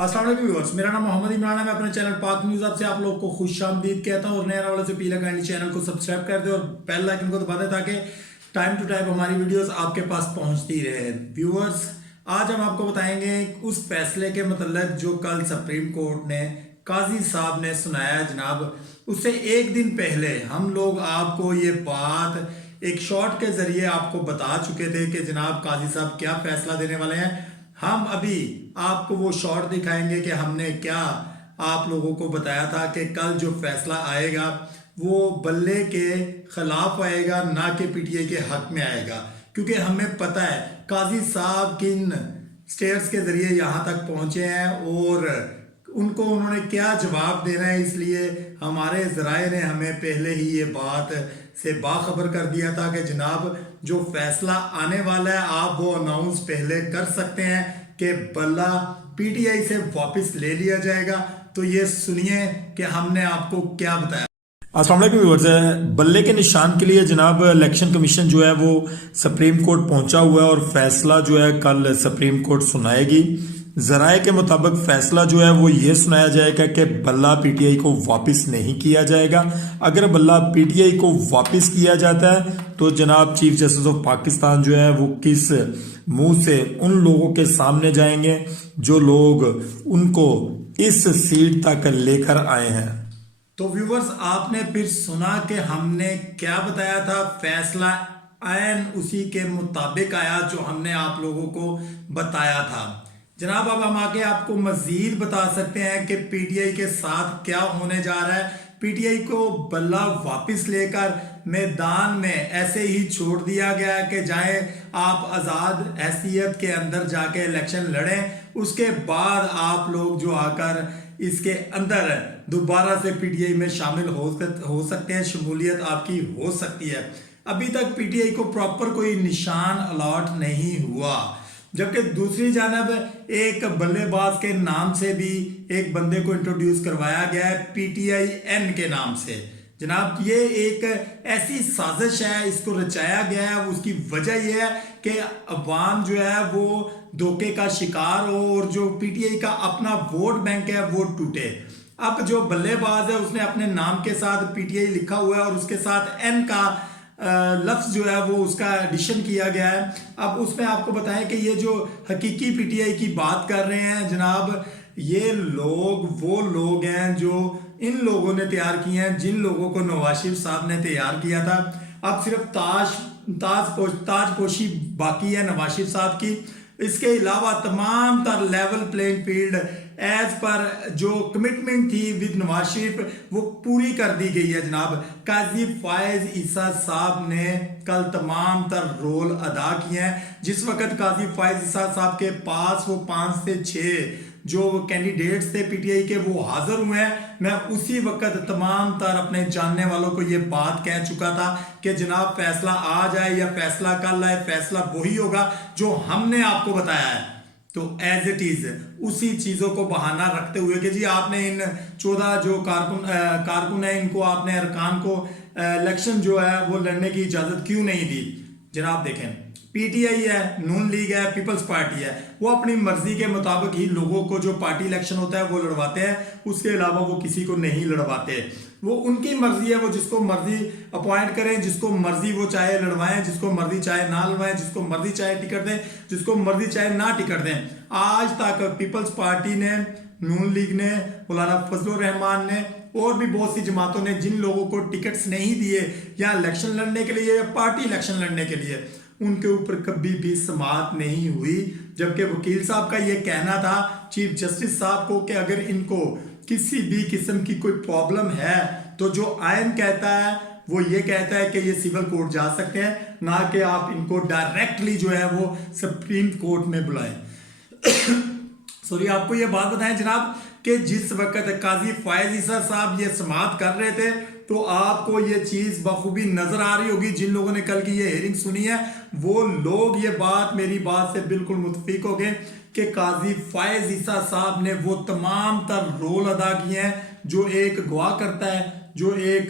अस्सलाम वालेकुम व्यूअर्स, मेरा नाम मोहम्मद इमरान है। मैं अपने चैनल पाक न्यूज़ आपसे आप लोग को खुशामदीद कहता हूँ और नए आने वाले से पीला काइंडली चैनल को सब्सक्राइब कर दे और बेल आइकन को दबा दे ताकि टाइम टू टाइम हमारी वीडियोस आपके पास पहुंचती रहे। व्यूअर्स, आज हम आपको बताएंगे उस फैसले के मतलब जो कल सुप्रीम कोर्ट ने काजी साहब ने सुनाया जनाब। उससे एक दिन पहले हम लोग आपको ये बात एक शॉर्ट के जरिए आपको बता चुके थे कि जनाब काजी साहब क्या फैसला देने वाले हैं। हम अभी आपको वो शॉर्ट दिखाएंगे कि हमने क्या आप लोगों को बताया था कि कल जो फैसला आएगा वो बल्ले के खिलाफ आएगा, ना कि पीटीआई के हक में आएगा। क्योंकि हमें पता है काजी साहब किन स्टेयर्स के जरिए यहाँ तक पहुँचे हैं और उनको उन्होंने क्या जवाब देना है, इसलिए हमारे ज़राए ने हमें पहले ही ये बात से बाखबर कर दिया था कि जनाब जो फैसला आने वाला है आप वो अनाउंस पहले कर सकते हैं कि बल्ला पीटीआई से वापस ले लिया जाएगा। तो ये सुनिए कि हमने आपको क्या बताया। अस्सलाम वालेकुम व्यूअर्स, बल्ले के निशान के लिए जनाब इलेक्शन कमीशन जो है वो सुप्रीम कोर्ट पहुंचा हुआ है और फैसला जो है कल सुप्रीम कोर्ट सुनाएगी। जराए के मुताबिक फैसला जो है वो ये सुनाया जाएगा कि बल्ला पीटीआई को वापस नहीं किया जाएगा। अगर बल्ला पीटीआई को वापस किया जाता है तो जनाब चीफ जस्टिस ऑफ पाकिस्तान जो है वो किस मुंह से उन लोगों के सामने जाएंगे जो लोग उनको इस सीट तक लेकर आए हैं। तो व्यूवर्स, आपने फिर सुना कि हमने क्या बताया था। फैसला ऐन उसी के मुताबिक आया जो हमने आप लोगों को बताया था। जनाब अब हम आके आपको मजीद बता सकते हैं कि पीटीआई के साथ क्या होने जा रहा है। पीटीआई को बल्ला वापस लेकर मैदान में ऐसे ही छोड़ दिया गया है कि जाए आप आज़ाद हैसियत के अंदर जाके इलेक्शन लड़ें, उसके बाद आप लोग जो आकर इसके अंदर दोबारा से पीटीआई में शामिल हो सकते हैं, शमूलियत आपकी हो सकती है। अभी तक पीटीआई को प्रॉपर कोई निशान अलॉट नहीं हुआ, जबकि दूसरी जानब एक बल्लेबाज के नाम से भी एक बंदे को इंट्रोड्यूस करवाया गया है पीटीआई एन के नाम से। जनाब ये एक ऐसी साजिश है, इसको रचाया गया है। उसकी वजह यह है कि अवाम जो है वो धोखे का शिकार हो और जो पीटीआई का अपना वोट बैंक है वो टूटे। अब जो बल्लेबाज है उसने अपने नाम के साथ पीटीआई लिखा हुआ है और उसके साथ एन का लफ्ज़ जो है वो उसका एडिशन किया गया है। अब उसमें आपको बताएं कि ये जो हकीकी पीटीआई की बात कर रहे हैं जनाब, ये लोग वो लोग हैं जो इन लोगों ने तैयार किए हैं, जिन लोगों को नवाज शरीफ साहब ने तैयार किया था। अब सिर्फ ताजपोशी बाकी है नवाज शरीफ साहब की। इसके अलावा तमाम तर level playing field as per जो कमिटमेंट थी विद नवाज शरीफ वो पूरी कर दी गई है। जनाब काजी फायज ईसा साहब ने कल तमाम तर रोल अदा किए हैं। जिस वक्त काजी फायज ईसा साहब के पास वो 5 से 6 जो कैंडिडेट्स थे पीटीआई के वो हाजिर हुए हैं, मैं उसी वक्त तमाम तर अपने जानने वालों को ये बात कह चुका था कि जनाब फैसला आ जाए या फैसला कल आए, फैसला वही होगा जो हमने आपको बताया है। तो एज इट इज उसी चीजों को बहाना रखते हुए कि जी आपने इन 14 जो कारकुन है इनको आपने अरकान को इलेक्शन जो है वो लड़ने की इजाजत क्यों नहीं दी। जनाब देखें, पीटीआई है, नून लीग है, पीपल्स पार्टी है, वो अपनी मर्जी के मुताबिक ही लोगों को जो पार्टी इलेक्शन होता है वो लड़वाते हैं। उसके अलावा वो किसी को नहीं लड़वाते। वो उनकी मर्जी है, वो जिसको मर्जी अपॉइंट करें, जिसको मर्जी वो चाहे लड़वाएं, जिसको मर्जी चाहे ना लड़वाएं, जिसको मर्जी चाहे टिकट दें, जिसको मर्जी चाहे ना टिकट दें। आज तक पीपल्स पार्टी ने, नून लीग ने, मौलाना फजलुर रहमान ने और भी बहुत सी जमातों ने जिन लोगों को टिकट्स नहीं दिए या इलेक्शन लड़ने के लिए या पार्टी इलेक्शन लड़ने के लिए, उनके ऊपर कभी भी समाअत नहीं हुई। जबकि वकील साहब का ये कहना था चीफ जस्टिस साहब को कि अगर इनको किसी भी किस्म की कोई प्रॉब्लम है तो जो आयन कहता है वो ये कहता है कि ये सिविल कोर्ट जा सकते हैं, ना कि आप इनको डायरेक्टली जो है वो सुप्रीम कोर्ट में बुलाएं। सॉरी, आपको ये बात बताएं जनाब कि जिस वक्त काजी फायज ईसा साहब ये समाअत कर रहे थे तो आपको ये चीज बखूबी नजर आ रही होगी। जिन लोगों ने कल की ये हेयरिंग सुनी है वो लोग ये बात मेरी बात से बिल्कुल मुतफिक हो गए कि काजी फायज ईसा साहब ने वो तमाम तर रोल अदा किए हैं जो एक गवाह करता है, जो एक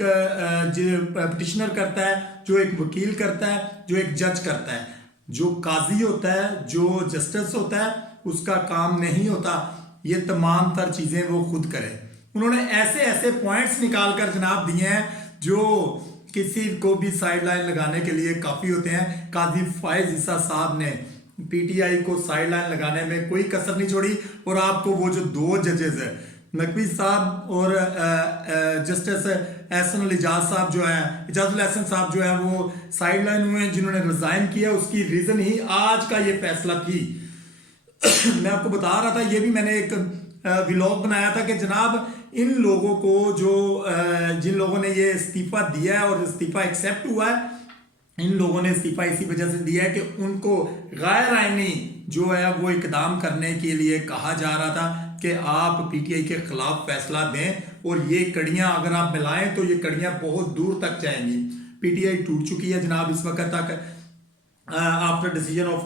पिटिशनर करता है, जो एक वकील करता है, जो एक जज करता है। जो काजी होता है, जो जस्टिस होता है, उसका काम नहीं होता ये तमाम तर चीज़ें वो खुद करें। उन्होंने ऐसे ऐसे पॉइंट्स निकाल कर जनाब दिए हैं जो किसी को भी साइड लाइन लगाने के लिए काफ़ी होते हैं। काजी फायज ईसा साहब ने पीटीआई को साइड लाइन लगाने में कोई कसर नहीं छोड़ी, और आपको वो जो दो जजेस है नकवी साहब और जस्टिस एहसन अल इजाज साहब जो है, इजाजुल एहसन साहब जो है वो साइड लाइन हुए हैं, जिन्होंने रिजाइन किया। उसकी रीज़न ही आज का ये फैसला थी। मैं आपको बता रहा था, ये भी मैंने एक व्लॉग बनाया था कि जनाब इन लोगों को जो जिन लोगों ने ये इस्तीफा दिया है और इस्तीफा एक्सेप्ट हुआ है, इन लोगों ने इस्तीफा इसी वजह से दिया है कि उनको गैर आईनी जो है वो इकदाम करने के लिए कहा जा रहा था कि आप पीटीआई के खिलाफ फैसला दें, और ये कड़ियां अगर आप मिलाएं तो ये कड़ियां बहुत दूर तक जाएंगी। पीटीआई टूट चुकी है जनाब इस वक्त तक after decision of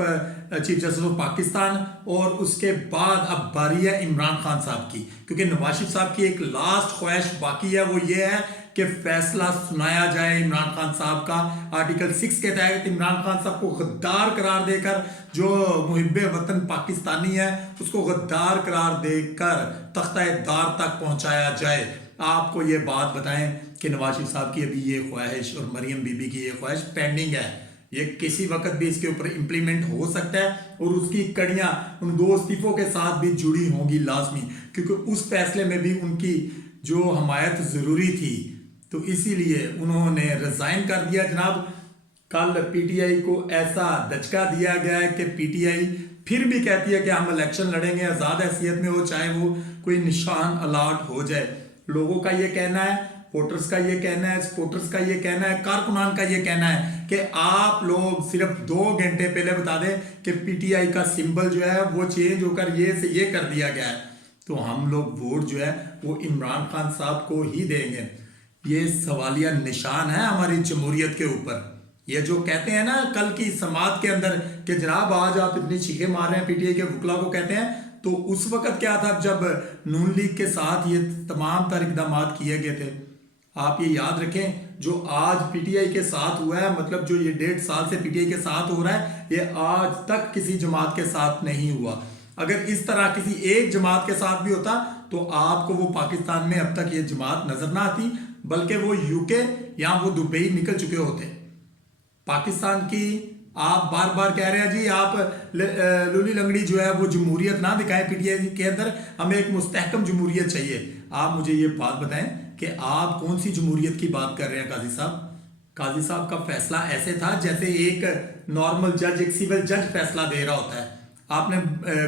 chief justice of Pakistan, और उसके बाद अब बारी है इमरान खान साहब की, क्योंकि नवाज शरीफ साहब की एक लास्ट ख्वाहिश बाकी है, वो ये है कि फैसला सुनाया जाए इमरान खान साहब का। आर्टिकल 6 के तहत इमरान खान साहब को गद्दार करार देकर, जो मुहिब्बे वतन पाकिस्तानी है उसको गद्दार करार देकर तख्ता-ए-दार तक पहुंचाया जाए। आपको ये बात बताएं कि नवाज शरीफ साहब की अभी ये ख्वाहिश और मरियम बीबी की ये ख्वाहिश पेंडिंग है, ये किसी वक्त भी इसके ऊपर इम्प्लीमेंट हो सकता है, और उसकी कड़ियां उन दो इस्तीफों के साथ भी जुड़ी होंगी लाजमी, क्योंकि उस फैसले में भी उनकी जो हमायत ज़रूरी थी, तो इसीलिए उन्होंने रिजाइन कर दिया जनाब। कल पीटीआई को ऐसा दचका दिया गया है कि पीटीआई फिर भी कहती है कि हम इलेक्शन लड़ेंगे, आज़ाद हैसियत में हो, चाहे वो कोई निशान अलाट हो जाए। लोगों का ये कहना है, वोटर्स का ये कहना है, सपोर्टर्स का ये कहना है, कारकुनान का ये कहना है कि आप लोग सिर्फ 2 घंटे पहले बता दें कि पीटीआई का सिंबल जो है वो चेंज होकर ये से ये कर दिया गया है, तो हम लोग वोट जो है वो इमरान खान साहब को ही देंगे। ये सवालिया निशान है हमारी जमहूरियत के ऊपर। ये जो कहते हैं ना कल की समात के अंदर कि जनाब आज आप इतनी चीखें मार रहे हैं, पीटीआई के वकला को कहते हैं, तो उस वक्त क्या था जब नून लीग के साथ ये तमाम तर इकदाम किए गए थे। आप ये याद रखें, जो आज पीटीआई के साथ हुआ है, मतलब जो ये 1.5 साल से पीटीआई के साथ हो रहा है, ये आज तक किसी जमात के साथ नहीं हुआ। अगर इस तरह किसी एक जमात के साथ भी होता तो आपको वो पाकिस्तान में अब तक ये जमात नजर ना आती, बल्कि वो यूके या वो दुबई निकल चुके होते। पाकिस्तान की आप बार बार कह रहे हैं जी आप लूली लंगड़ी जो है वो जमहूरियत ना दिखाएं पीटीआई के अंदर, हमें एक मुस्तहकम जमहूरियत चाहिए। आप मुझे ये बात बताएं कि आप कौन सी जमहूरियत की बात कर रहे हैं काजी साहब? काजी साहब का फैसला ऐसे था जैसे एक नॉर्मल जज, एक सिविल जज फैसला दे रहा होता है। आपने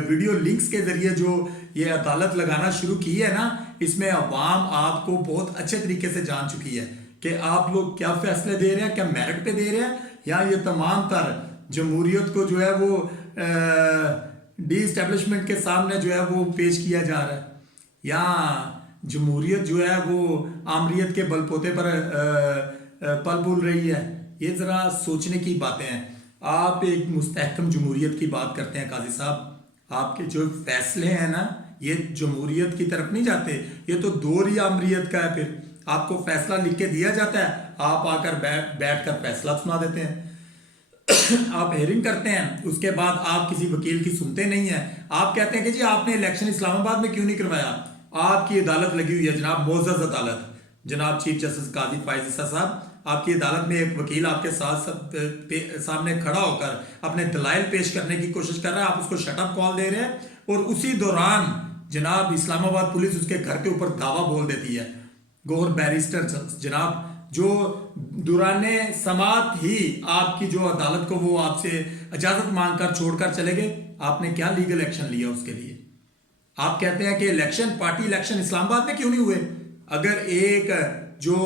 वीडियो लिंक्स के जरिए जो ये अदालत लगाना शुरू की है ना, इसमें अवाम आपको बहुत अच्छे तरीके से जान चुकी है कि आप लोग क्या फैसले दे रहे हैं, क्या मेरिट पे दे रहे हैं, या ये तमाम तर जमहूरियत को जो है वो डी एस्टेब्लिशमेंट के सामने जो है वो पेश किया जा रहा है, या जमहूरियत जो है वो आमरीत के बलपोते पर पल फूल रही है। ये ज़रा सोचने की बातें हैं। आप एक मुस्तहकम जमहूरियत की बात करते हैं काजी साहब, आपके जो फैसले हैं ना ये जमहूरियत की तरफ नहीं जाते, ये तो दौर ही आमरीत का है। फिर आपको फैसला लिख के दिया जाता है, आप आकर बैठ कर फैसला सुना देते हैं। आप हेयरिंग करते हैं, उसके बाद आप किसी वकील की सुनते नहीं हैं। आप कहते हैं कि जी आपने इलेक्शन इस्लामाबाद में क्यों नहीं करवाया। आपकी अदालत लगी हुई है जनाब, मोअज़्ज़ज़ अदालत, जनाब चीफ जस्टिस काजी फायज ईसा साहब, आपकी अदालत में एक वकील आपके साथ सामने खड़ा होकर अपने दलाइल पेश करने की कोशिश कर रहा है, आप उसको शटअप कॉल दे रहे हैं, और उसी दौरान जनाब इस्लामाबाद पुलिस उसके घर के ऊपर दावा बोल देती है। गौहर बैरिस्टर जनाब जो दुराने समात ही आपकी जो अदालत को वो आपसे इजाजत मांगकर छोड़कर चले गए। आपने क्या लीगल एक्शन लिया उसके लिए? आप कहते हैं कि इलेक्शन, पार्टी इलेक्शन इस्लामाबाद में क्यों नहीं हुए? अगर एक जो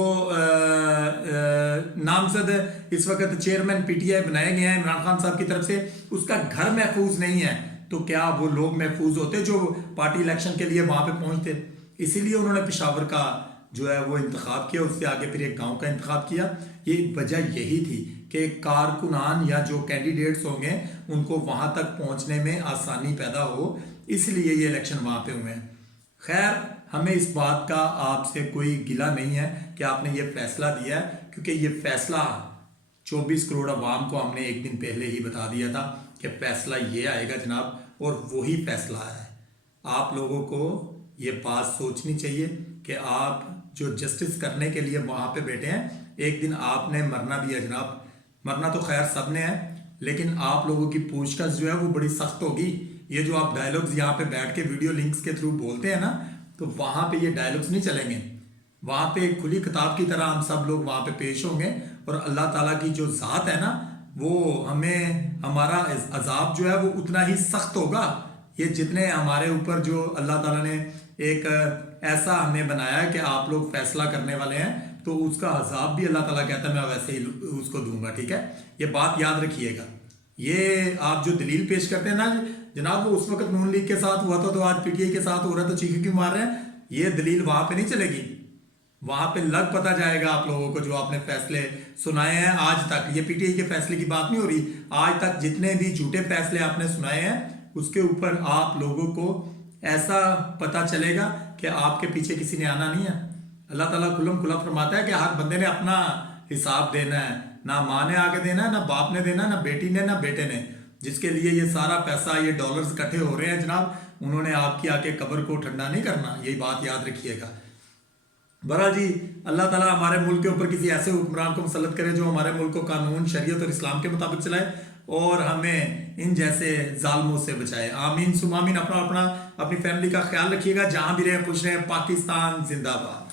नामजद इस वक्त चेयरमैन पीटीआई बनाए गए हैं इमरान खान साहब की तरफ से, उसका घर महफूज नहीं है, तो क्या वो लोग महफूज होते जो पार्टी इलेक्शन के लिए वहां पे पहुंचते? इसीलिए उन्होंने पेशावर का जो है वो इंतखाब किया, उससे आगे फिर एक गांव का इंतखाब किया। ये वजह यही थी कि कारकुनान या जो कैंडिडेट्स होंगे उनको वहां तक पहुंचने में आसानी पैदा हो, इसलिए ये इलेक्शन वहां पे हुए हैं। खैर, हमें इस बात का आपसे कोई गिला नहीं है कि आपने ये फैसला दिया है, क्योंकि ये फैसला 24 करोड़ अवाम को हमने एक दिन पहले ही बता दिया था कि फैसला ये आएगा जनाब, और वही फैसला है। आप लोगों को ये बात सोचनी चाहिए कि आप जो जस्टिस करने के लिए वहाँ पे बैठे हैं, एक दिन आपने मरना भी है जनाब। मरना तो खैर सब ने है, लेकिन आप लोगों की पूछताछ जो है वो बड़ी सख्त होगी। ये जो आप डायलॉग्स यहाँ पे बैठ के वीडियो लिंक्स के थ्रू बोलते हैं ना, तो वहाँ पे ये डायलॉग्स नहीं चलेंगे। वहाँ पे एक खुली किताब की तरह हम सब लोग वहाँ पे पेश होंगे, और अल्लाह ताला की जो ज़ात है ना, वो हमें, हमारा अजाब जो है वो उतना ही सख्त होगा। ये जितने हमारे ऊपर जो अल्लाह ताला ने एक ऐसा हमें बनाया है कि आप लोग फैसला करने वाले हैं, तो उसका अजाब भी अल्लाह ताला कहता है मैं वैसे ही उसको दूंगा। ठीक है, ये बात याद रखिएगा। ये आप जो दलील पेश करते हैं ना जनाब, वो उस वक्त नून लीग के साथ हुआ था तो आज पीटीआई के साथ हो रहा है, तो चीखे क्यों मार रहे हैं? ये दलील वहां पे नहीं चलेगी। वहां पे लग पता जाएगा आप लोगों को जो आपने फैसले सुनाए हैं आज तक। ये पीटीआई के फैसले की बात नहीं हो रही, आज तक जितने भी झूठे फैसले आपने सुनाए हैं उसके ऊपर आप लोगों को ऐसा पता चलेगा कि आपके पीछे किसी ने आना नहीं है। अल्लाह ताला खुल्लम खुला फरमाता है कि हर बंदे ने अपना हिसाब देना है, ना माँ ने आके देना है, ना बाप ने देना है, ना बेटी ने, ना बेटे ने। जिसके लिए ये सारा पैसा, ये डॉलर्स इकट्ठे हो रहे हैं जनाब, उन्होंने आपकी आके कब्र को ठंडा नहीं करना, यही बात याद रखिएगा। बहरहाल जी, अल्लाह ताला हमारे मुल्क के ऊपर किसी ऐसे हुक्मरान को मुसल्लत करे जो हमारे मुल्क को कानून, शरीयत और इस्लाम के मुताबिक चलाए, और हमें इन जैसे जालमों से बचाए। आमीन सुम आमीन। अपना अपनी फैमिली का ख्याल रखिएगा, जहां भी रहे खुश रहे। पाकिस्तान जिंदाबाद।